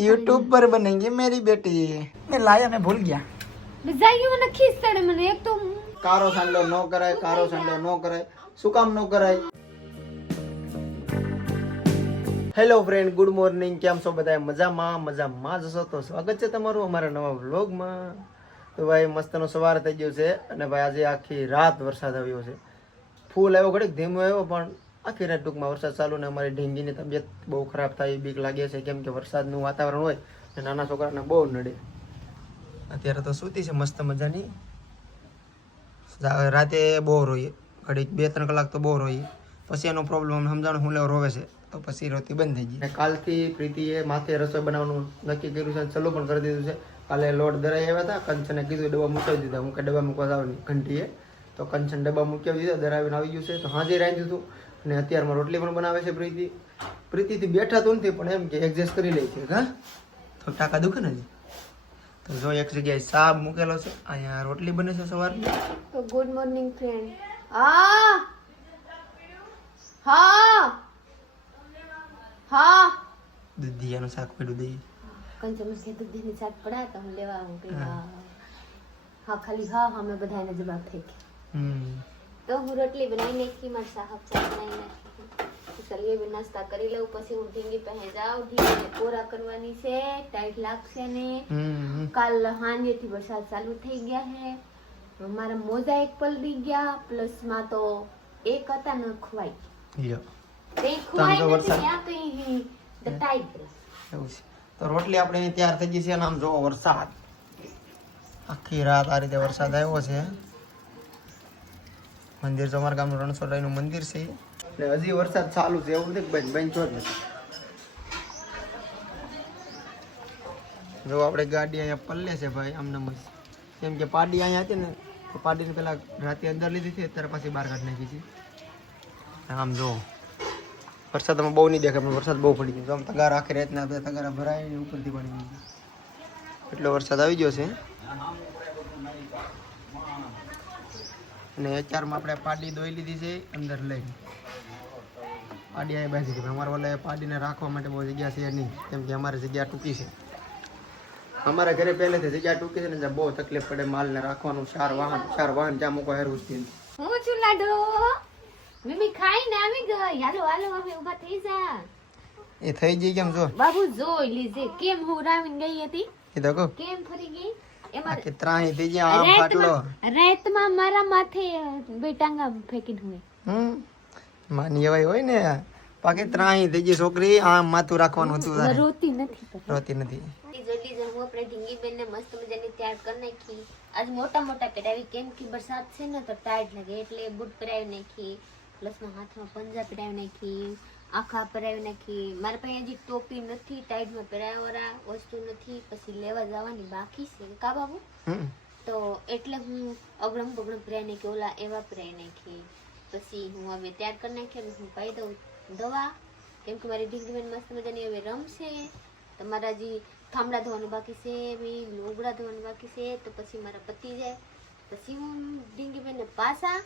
YouTube પર બનેંગી મેરી બેટી. મે લાયા મે ભૂલ ગયા. બજાઈ મને ખીસ ચડે મને એક તો કારો સંડો નો કરાય કારો સંડો નો કરાય શું કામ નો કરાય? હેલો ફ્રેન્ડ ગુડ મોર્નિંગ કેમ છો બધા મજામાં મજામાં જશો તો સ્વાગત છે તમારું અમારા નવા વ્લોગમાં. તો ભાઈ મસ્તનો સવાર થઈ ગયો છે અને ભાઈ આજે આખી રાત વરસાદ આવ્યો છે. ફૂલ આવ્યો ઘડીક ધીમો આવ્યો પણ આખી રાત ટૂંકમાં વરસાદ ચાલુ ને અમારી ઢીંગીની તબિયત બહુ ખરાબ થાય બીક લાગે છે કેમ કે વરસાદનું વાતાવરણ હોય ને નાના છોકરાને બહુ નડે. અત્યારે તો સૂતી છે મસ્ત મજાની. રાતે બહુ રોઈએ ઘડીક બે ત્રણ કલાક તો બહુ રોઈએ પછી એનો પ્રોબ્લેમ સમજાણું હું લેવો રોવે છે. તો પછી રોતી બંધ થઈ ગઈ. અને કાલથી પ્રીતિએ માથે રસોઈ બનાવવાનું નક્કી કર્યું છે અને ચાલુ પણ કરી દીધું છે. કાલે લોટ દરાઈ આવ્યા હતા કંચને કીધું ડબ્બા મૂકાવી દીધા. હું કે ડબ્બા મૂકવા જાવ ઘંટીએ તો કંચન ડબ્બા મૂકી દીધા દરાવીને આવી ગયું છે. તો હાજે રાંધ્યું હતું. અને અત્યારમાં રોટલી પણ બનાવે છે પ્રીતિ. પ્રીતિથી બેઠા તો નથી પણ એમ કે એડજસ્ટ કરી લે છે હા? તો ટાકા દુખે ને? તો જો એક જગ્યાએ સાબ મૂકેલો છે અહીંયા રોટલી બને છે સવારની તો ગુડ મોર્નિંગ ફ્રેન્ડ હા? હા? હા? દુધિયાનું શાક પડ્યું દઈ. કંચન મુझे દુધિયાનું શાક પડા તો હું લેવા આવું. કે હા હા ખાલી હા હા મેં બધાને જવાબ થઈ હમ. તો હું રોટલી બનાવી નાખી મારા સાહબ ચા બનાવી નાખી. ચલીએ બી નાસ્તા કરી લઉં પછી હું ઢીંગી પહે જાઉં ઢીંગીને કોરા કરવાની છે ટાઈટ લાગશે ને. કાલ સાંજેથી વરસાદ ચાલુ થઈ ગયા હે. મારા મોજા એક પલળી ગયા પ્લસમાં તો એક હતા ન લ્યો તે નથી ટાઈટ એવું છે. તો રોટલી આપણે તૈયાર થઈ ગઈ છે અને આમ જો વરસાદ. આખી રાત આ રીતે વરસાદ આવ્યો છે. મંદિર તો અમારા ગામનું રણછોડરાયનું મંદિર છે. એટલે હજી વરસાદ ચાલુ છે એવું નથી બેન બેન છો જ આપણે ગાડી અહીંયા પલ્લે છે ભાઈ આમ નમ કેમ કે પાડી અહીંયા હતી ને તો પાડીને પેલા રાતે અંદર લીધી હતી અત્યારે પાછી બહાર કાઢી નાખી છે. આમ જો. વરસાદ અમે બહુ નહીં દેખાય પણ વરસાદ બહુ પડી ગયો. આમ તગાર આખી રાતના બધા તગારા ભરાય ઉપરથી પડી ગયો. એટલો વરસાદ આવી ગયો છે. અને અત્યારમાં આપણે પાડી દોઈ લીધી છે અંદર લઈ પાડી અહીં બેસી ગઈ અમારે ઓલા પાડીને રાખવા માટે બહુ જગ્યા છે નહીં કેમ કે અમારે જગ્યા ટૂંકી છે. અમારા ઘરે પહેલેથી જગ્યા ટૂંકી છે ને બહુ તકલીફ પડે માલને રાખવાનું ચાર વાહન ચાર વાહન જ્યાં મૂકો હેર ઉચકીને હું છું લાડો. મમ્મી ખાઈને આવી ગઈ. હાલો હાલો મમ્મી ઊભા થઈ જા. એ થઈ ગઈ કેમ જો? બાબુ જોઈ લીજે. કેમ હું રાવીને ગઈ હતી? એ તો કેમ ફરી ગઈ? એમાં કે ત્રાહી થઈ ગયા આમ ફાટલો રેતમાં મારા માથે બેટાંગા ફેંકીને હું હમ? માની એવાય હોય ને પાકે ત્રાહી થઈ ગઈ છોકરી આમ માથું રાખવાનું હતું તારે. રોતી નથી રોતી નથી. જલ્દી જલ્દી હું આપણે ઢીંગી બેન ને મસ્ત મજાની તૈયાર કરી નાખી. આજ મોટા મોટા પહેરાવી કેમ કે વરસાદ છે ને તો ટાઈટ લાગે એટલે બૂટ પહેરાવી નાખી પ્લસમાં હાથમાં પંજા પહેરાવી નાખી. આખા પહેરાવી નાખી. મારા પાસે હજી ટોપી નથી ટાઈટમાં પહેરાવવાળા વસ્તુ નથી પછી લેવા જવાની બાકી છે. કા બાબુ? તો એટલે હું અગડમ બગડમ પહેરાવી નાખી ઓલા એવા પહેરાવી નાખી. પછી હું હવે તૈયાર કરી નાખી હું પાઈ દઉં દવા. કેમ કે મારી બેન મસ્ત મજાની હવે રમશે. તમારા હજી થાંભલા ધોવાનું બાકી છે બી લુગડા ધોવાનું બાકી છે તો પછી મારા પતિ જાય પછી હું ઢીંગી બેનને પાસા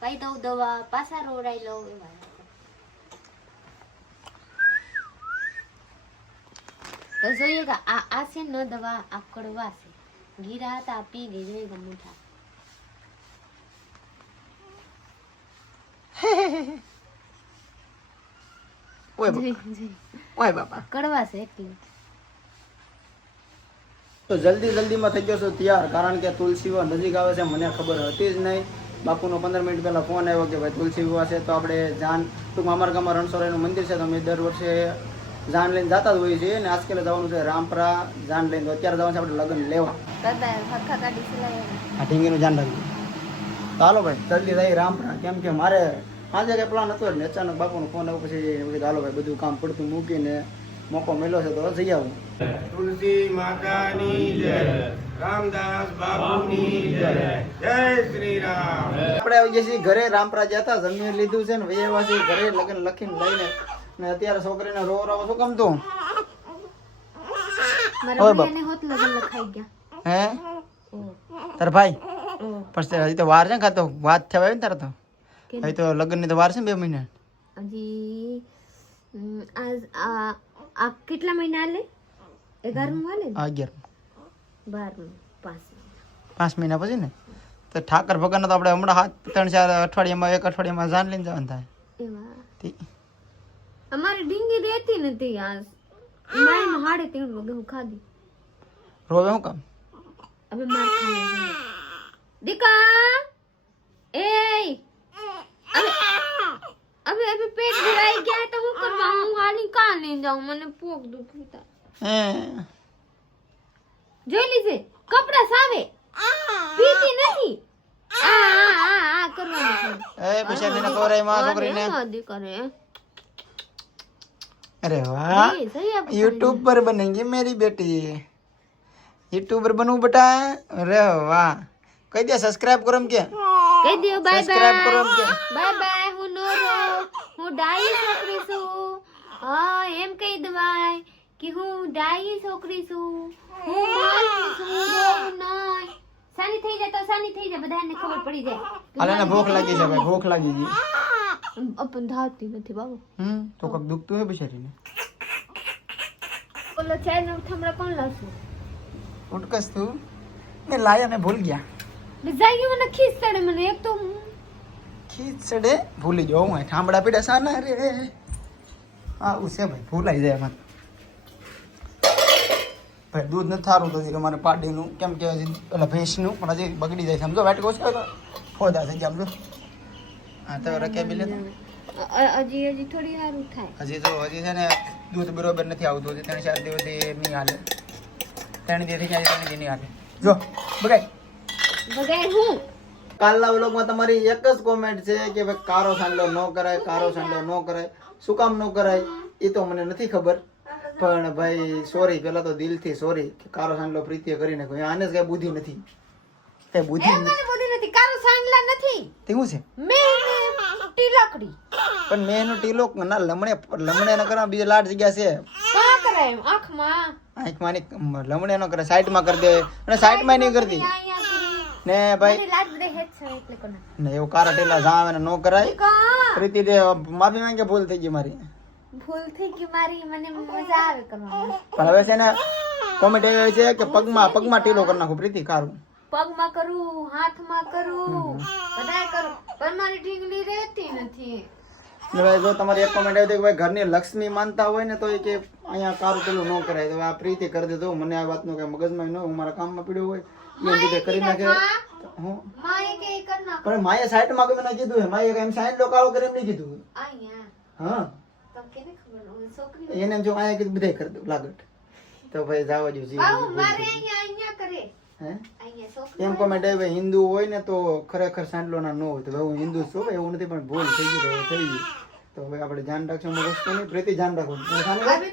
પાઈ દઉં દવા પાસા રોડાઈ લઉં એવા તો જોઈએ કે આ આ છે ન દવા આ કડવા છે ગીરા હતા આ પી ગઈ જોઈએ ગમુઠા ઓય બાપા ઓય બાપા. કડવા છે એટલે. તો જલ્દી જલ્દીમાં થઈ ગયો છું તૈયાર. કારણ કે તુલસી વિવાહ નજીક આવે છે મને ખબર હતી જ નહીં. બાપુનો પંદર મિનિટ પહેલા ફોન આવ્યો કે ભાઈ તુલસી વિવાહ છે તો આપણે જાન ટૂંકમાં અમારા ગામમાં રણસોરાયનું મંદિર છે તો અમે દર વર્ષે જાન લઈને જતા જ હોઈએ છીએ અને આજકાલ જવાનું છે રામપરા જાન લઈને. તો અત્યારે જવાનું છે આપણે લગ્ન લેવા. આ ઢીંગીનું જાન રાખજો ચાલો ભાઈ જલ્દી જઈ રામપરા. કેમ કે મારે આજે કઈ પ્લાન હતો ને અચાનક બાપુનો ફોન આવ્યો પછી હાલો ભાઈ બધું કામ પડતું મૂકીને મોકો મેળ્યો છે તો જઈ આવું. તુલસી માતાની જય રામદાસ બાપુની જય જય શ્રી રામ આપણે આવી ગયા છીએ ઘરે રામપરા જતા જમીન લીધું છે ને વૈયા ઘરે લગ્ન લખીને લઈને. ને અત્યારે છોકરીને રો રાવો શું કામ તું? મારા ઓય હોત લગન લખાઈ ગયા. હે? તાર ભાઈ? પણ પછી હજી તો વાર છે ને ખાતો? વાત થવા આવી ને તારે તો? હજી તો લગ્નની તો વાર છે ને બે મહિના. હજી આજ આ આ કેટલા મહિના આલે અગિયારમું હાલે ને? અગિયાર બારમું પાંચ પાંચ મહિના પછી ને? તો ઠાકર ભગવાન તો આપણે હમણાં હાથ ત્રણ ચાર અઠવાડિયામાં એક અઠવાડિયામાં જાન લઈને જવાનું થાય. તી. અમારી ઢીંગી રહેતી નથી આ. મારી હાડે ત્રણ વાગે હું ખાધી. રોવે હું કામ? હવે માર ખાવા દીકા! એ હવે હવે પેટ ભરાઈ ગયા તો હું કરવા? હું હાલી કા લઈ જાઉં? મને પોક દુખતા હે. જોઈ લીજે કપડા સાવે. પીતી નથી. આ આ આ કરવાનું છે. એ પછી એને ખબરમાં છોકરીને દીકરે અરે વાહ એ સહી આપ यूट्यूब पर बनेंगे मेरी बेटी यूट्यूबर बनूं बेटा अरे वाह कह दिया सब्सक्राइब करो हम क्या કહી દો બાય સબસ્ક્રાઇબ કરો બાય એમ કે બાય બાય હું નોરો હું ડાઈ છોકરી છું હા એમ કહી દવાય કે હું ડાઈ છોકરી છું હું માણસ છું રોવું નહીં સાની થઈ જાય તો સાની થઈ જાય બધાને ખબર પડી જાય હાલે ને ભૂખ લાગી છે ભાઈ ભૂખ લાગી છે અપન ધાતી નથી બાબુ. હમ તો કક દુખતું હે બિચારીને. બોલો ચાય નો થમરા કોણ લાવશું? ઉટકસ તું. મેં લાયા ને ભૂલ ગયા. બીજા મને ખીસ ચડે મને એક તો ખીસ ચડે ભૂલી જાઉં હું. ઠામડા પીડા સાના રે. હા ઉસે ભાઈ ભૂલાઈ જાય મને. ભાઈ દૂધ નથી સારું તો હજી અમારે પાડીનું કેમ કે પેલા ભેંસનું પણ હજી બગડી જાય સમજો વાટકો છે ફોદા થઈ ગયા સમજો. હા તો રકે લેતા હજી હજી થોડી સારું થાય. હજી તો હજી છે ને દૂધ બરોબર નથી આવતું હજી ત્રણ ચાર દિવસથી નહીં હાલે. ત્રણ દિવસથી ત્રણ દી નહીં હાલે. જો બગાય હું? કાલના વ્લોગમાં તમારી એક જ કોમેન્ટ છે કે ભાઈ કારો સાંડલો ન કરાય કારો સાંડલો ન કરાય શું કામ ન કરાય એ તો મને નથી ખબર. પણ ભાઈ સોરી પેલા તો દિલથી સોરી કે કારો સાંડલો પ્રીતિએ કરીને કહ્યું. આને જ કઈ બુદ્ધિ નથી. કઈ બુદ્ધિ નથી. કારો સાંડલા નથી. તે શું છે? મેં ટીલાકડી પણ મેં એનો ટીલો ના લમણે લમણે ન કરા બીજા લાડ જગ્યા છે. કા કરાય? એમ આંખમાં આંખમાં ની લમણે ન કરે સાઈડમાં કરી દે. અને સાઈડમાં નહીં કરતી ને ભાઈ મને બધે હેડ છે એટલે કોને. ને એવું કારા ટેલા જાવ ને નો કરાય પ્રીતિ દે માફી માંગે ભૂલ થઈ ગઈ મારી. ભૂલ થઈ ગઈ મારી મને મજા આવે કરવામાં પણ હવે છે ને કોમેન્ટ એવી છે કે પગમાં પગમાં ટીલો કરી નાખું પ્રીતિ કારું પગમાં કરું હાથમાં કરું બધાય કરું. પણ મારી ઢીંગલી રહેતી નથી. ભાઈ જો તમારી એક કોમેન્ટ આવી હતી કે ભાઈ ઘરની લક્ષ્મી માનતા હોય ને તો એ કે અહીંયા કારું પેલું ન કરાય. તો આ પ્રીતિ કરી દેતો મને આ વાતનું કઈ મગજમાં ન હું મારા કામમાં પીડ્યું હોય એ રીતે કરી નાખે. હું? માં પણ માએ સાઈડમાં ગમે મને કીધું માએ એમ સાઈડ લો કાળો કરી એમ નહીં કીધું. અહીંયા. હા. એને જો અહીંયા કીધું બધે કરી દઉં લાગટ. તો ભાઈ જાવા જો જી મારે અહીંયા અહીંયા કરે. હે? એમ કોમેન્ટ આવી ભાઈ હિન્દુ હોય ને તો ખરેખર સાંડલોના ન હોય. તો ભાઈ હું હિન્દુ છું એવું નથી પણ ભૂલ થઈ ગઈ હવે થઈ ગઈ તો હવે આપણે ધ્યાન રાખશું અમુક વસ્તુ નહીં પ્રીતિ ધ્યાન રાખવું હું. હવે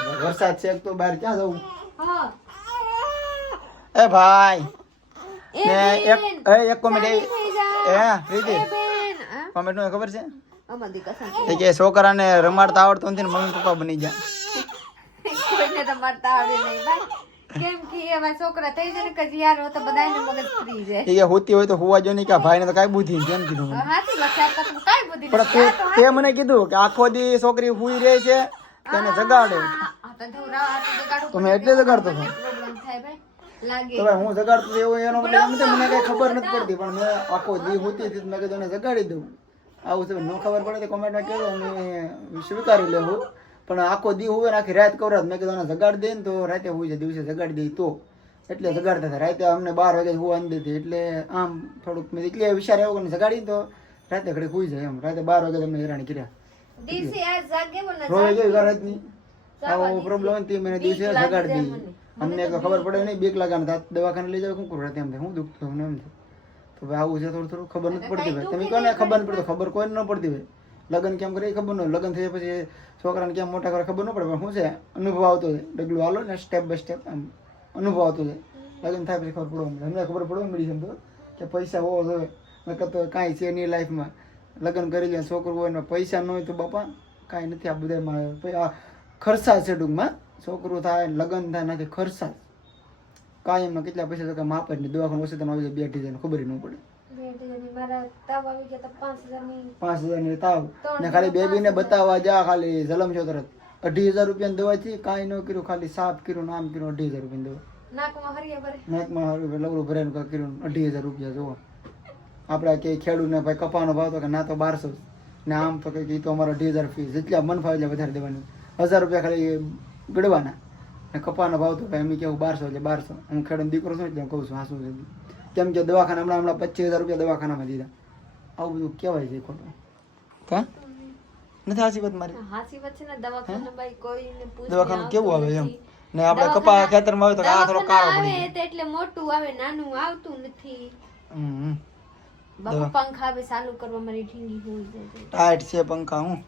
હું વરસાદ છે તો બહાર ક્યાં જવું? હા. એ ભાઈ. એ એક એ એક કોમેન્ટ આવી એ પ્રીતિ. કોમેન્ટનું ખબર છે? કે છોકરાને રમાડતા આવડતું નથી ને મમ્મી પપ્પા બની જાય. કોઈને રમાડતા આવડે નહીં ભાઈ કેમ કે એવા છોકરા થઈ જાય ને કે યાર તો બધાને મગજ ફ્રી જાય. એ હોતી હોય તો હોવા જો નહીં કે ભાઈને તો કાંઈ બુદ્ધિ કીધું મને. તો કાઈ પણ તે તે મને કીધું કે આખો દી છોકરી હુઈ રહે છે તેને જગાડે. તો તો તો મેં એટલે જગાડતો હતો તો હું જગાડતો એવું એનો મતલબ એમ મને કઈ ખબર નથી પડતી પણ મેં આખો દી હોતી હતી મેં કીધું જગાડી દઉં. આવું છે ન ખબર પડે તો કોમેન્ટમાં કહેજો અમે સ્વીકારી લેવું. પણ આખો દી હોય ને આખી રાત કવરાત. મેં કીધું એને જગાડી દે ને તો રાતે હોય છે દિવસે જગાડી દઈ તો. એટલે જગાડતા હતા રાતે અમને બાર વાગે હોવા અંદી હતી એટલે આમ થોડુંક મેં એટલે વિચાર આવ્યો કે જગાડી તો રાતે ઘડી હુઈ જાય એમ. રાતે બાર વાગે તમને હેરાન કર્યા. ગઈ રાતની. આવો પ્રોબ્લેમ હતી મને દિવસે જગાડી દી અમને કઈ ખબર પડે નહીં બીક લાગવાના ને દવાખાને લઈ જાવ શું કરું રાતે એમ શું હું દુખતું અમને એમ તો ભાઈ આવું છે થોડું થોડું ખબર નથી પડતી ભાઈ. તમે કહો ને ખબર નથી પડતી ખબર કોઈને ન પડતી હોય લગ્ન કેમ કરે ખબર ન લગ્ન થયા પછી છોકરાને કેમ મોટા કરે ખબર ન પડે, પણ શું છે? અનુભવ આવતો છે ડગલું હાલો ને સ્ટેપ બાય સ્ટેપ આમ અનુભવ આવતો છે લગ્ન થાય પછી ખબર પડવા મળે અમને ખબર પડવા મળી તો. કે પૈસા હોવો જોઈએ. નકર તો કાંઈ છે નહીં લાઈફમાં. લગ્ન કરી લે, છોકરું હોય ને પૈસા ન હોય તો બાપા કાંઈ નથી આ બધા ખર્ચા છે ટૂંકમાં. છોકરું થાય, લગ્ન થાય નાખે ખર્ચા. કાયમમાં કેટલા પૈસા તો કે માપ નહીં. દવાખાનું ઓછું આવી જાય જાય ને ખબર ન પડે. પાંચ હજારની ની. તાવ? ને ખાલી બેબીને બતાવવા જા ખાલી જલમ છો તરત. અઢી હજાર રૂપિયાની દવા થી કાંઈ ન કર્યું ખાલી સાફ કર્યું નામ કર્યું અઢી હજાર રૂપિયા દવા. નાકમાં હરિયા ભરે. નાકમાં હારું લવડું ભરાઈને કર્યું અઢી હજાર રૂપિયા જોવો આપણે કે ખેડૂતને ભાઈ કપાનો ભાવ તો કે ના તો બારસો ને આમ તો કંઈક તો અમારો અઢી હજાર ફીસ જેટલા મન ફાવે એટલે વધારે દેવાની. હજાર રૂપિયા ખાલી ગડવાના ને કપાનો ભાવ તો ભાઈ એમ કેવું બારસો એટલે બારસો. હું ખેડૂત દીકરો છું એટલે કહું છું હા શું છે. કેમ કે દવાખાના હમણાં હમણાં પચીસ હજાર રૂપિયા દવાખાનામાં દીધા. આવું બધું કહેવાય છે ખોટું. કા? નથી હાસી વાત મારી? હાસી વચ્ચે ને દવાખાના ભાઈ કોઈને પૂછે દવાખાનું કેવું આવે એમ? ને આપણે કપા ખેતરમાં આવે તો આ થોડો કાળો પડી એટલે મોટું આવે નાનું આવતું નથી. હમ બાપા પંખા હવે ચાલુ કરવા મારી ઢીંગી હોય ટાઈટ છે પંખા હું?